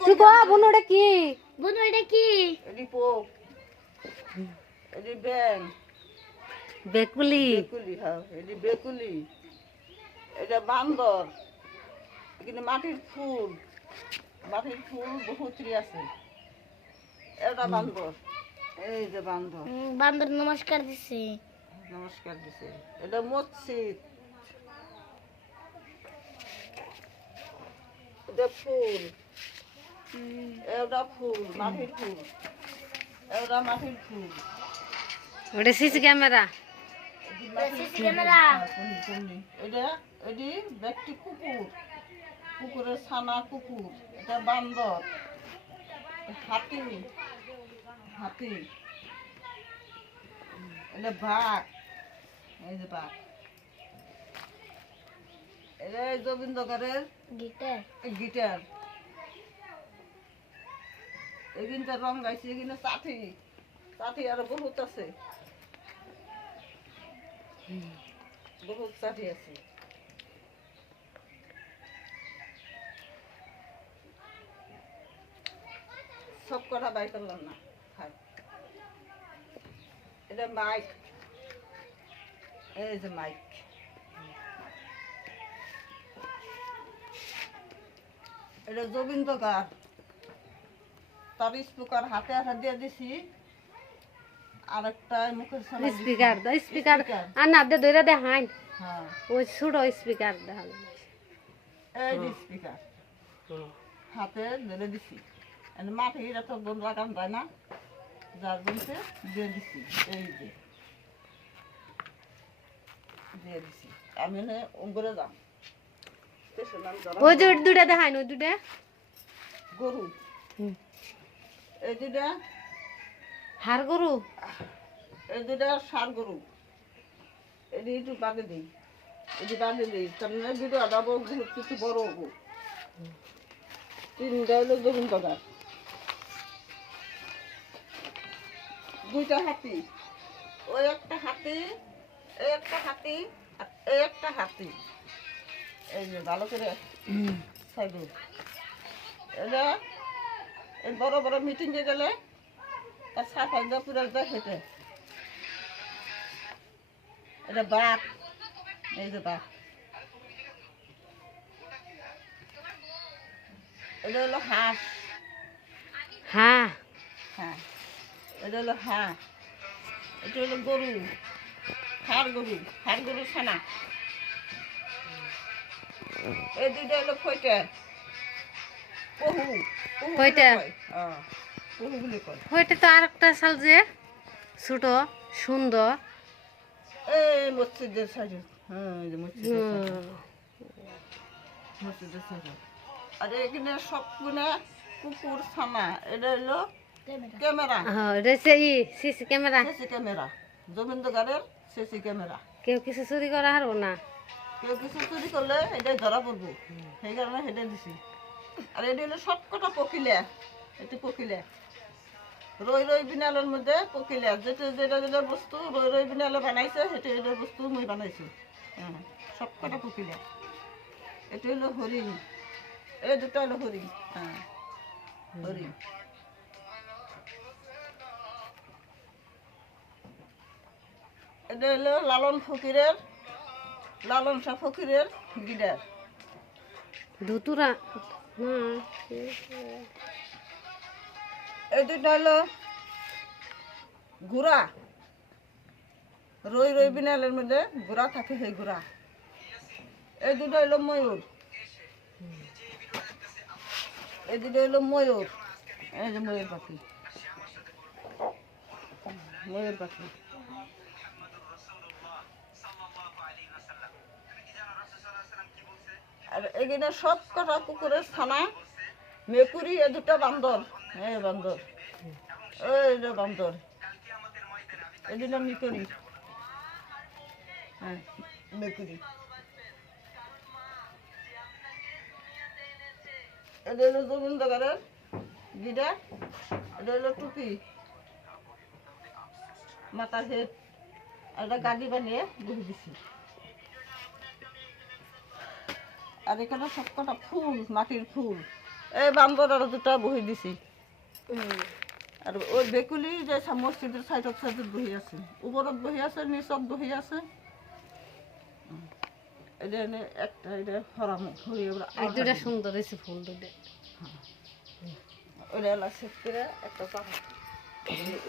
তুই কো বুনুড়ে কি বেকুলি বেকুলি এটা বান্দর কিন্তু মাটির ফুল বহুতই আছে এটা বান্দর এই যে বান্দর নমস্কার দিছে এটা মসজিদ এটা ফুল মাটির ফুল ওটা সিসি ক্যামেরা এটা এটি ব্যক্তি কুকুরের ছানা কুকুর এটা বান্দর হাতি এটা বাঘ এই যে বাঘ এটা গোবিন্দকারের গিটার এখানটা রং গাইছে এখানে চাঠি আরো বহুত আছে বহুত চাঠি আছে সব কটা বাই করলাম না এটা মাইক এই যে মাইক এটা গোবিন্দকার তার স্পিকার হাতে দিয়ে দিছি আরেকটা মুখের সামনে স্পিকার আর না দে ধরে দে হাই হ্যাঁ ওই ছোট স্পিকার দেখাল এই যে স্পিকার হাতে ধরে দিছি মাটির এত বন লাগান যায় না যার বলতে দিয়ে দিছি এই যে দিয়ে দিছি আমি ওপরে যাম ওই যে দুটা দেখাই না দুটা গরু এই দুটা হার গরু এই দুটা ষাঁড় গরু এটি একটু বাগে দিই তার মানে দুটো আদাবো কিছু বড় হবো তিনটা হলো গোবিন্দকার দুইটা হাতি ওই একটা হাতি এই একটা হাতি আর এই একটা হাতি এই যে ভালো করে সাইডে এটা এই বড় বড় মিটিংয়ে গেলে তার সাফাই যা পুরো হেঁটে এটা বাঘ এই যে বাঘ এটা হলো হাঁস হ্যাঁ এটা হলো এটা হলো গরু হাড় গরু ছানা এই দুইটা হলো ফইটা পহু বলে কয় ওইটা তো আর একটা শাল যে ছোট সুন্দর এই মসজিদের সাইডে এই যে মসজিদের সাইডে আর এখানে সবগুলো কুকুর ছানা এটা হলো ক্যামেরা সিসি ক্যামেরা গোবিন্দকারের সিসি ক্যামেরা কেউ কিছু চুরি করা হারবো না কেউ কিছু চুরি করলে এটাই ধরা পড়বো সেই কারণে সেটা দিছি আর এটা হলো সব কটা পকিলে রই বিনালের মধ্যে পকিলে যেটা বস্তু রই বিনালে বানাইছে সেটা বস্তু মই বানাইছো হ্যাঁ সব কটা পকিলে এটা হলো হরিণ এই দুটো হলো হরিণ হ্যাঁ হরিণ এটা হলো লালন শাহ ফকিরের গিটার ধুতুরা এই দুটো হলো ঘোড়া রই বিনালের মধ্যে ঘোড়া থাকে সেই ঘোড়া এই দুটো হলো ময়ূর এই যে ময়ূর পাখি আর এখানে সব কটা কুকুরের ছানা মেকুরি এ দুটা বান্দর বান্দর এই যে বান্দর এই দুটা মেকুরি মেকুরি এটা হলো গোবিন্দকারের গিটার এটা হলো টুপি মাথার হেড আর এটা গাড়ি বানিয়ে বসে দিছি আর এখানে সব কটা ফুল, মাটির ফুল। এই বান্দর আরো দুটা বহি দিছি। আর ওই বেকুলি যে মসজিদের সাইডত সাইডত বহি আছে, উপরত বহি আছে, নিচত বহি আছে। এটা এনে একটা এটা হরাম হয়ে এই দুটা সুন্দর হয়েছে ফুল দুটো। ওইটা এলা সেট করে একটা চাপা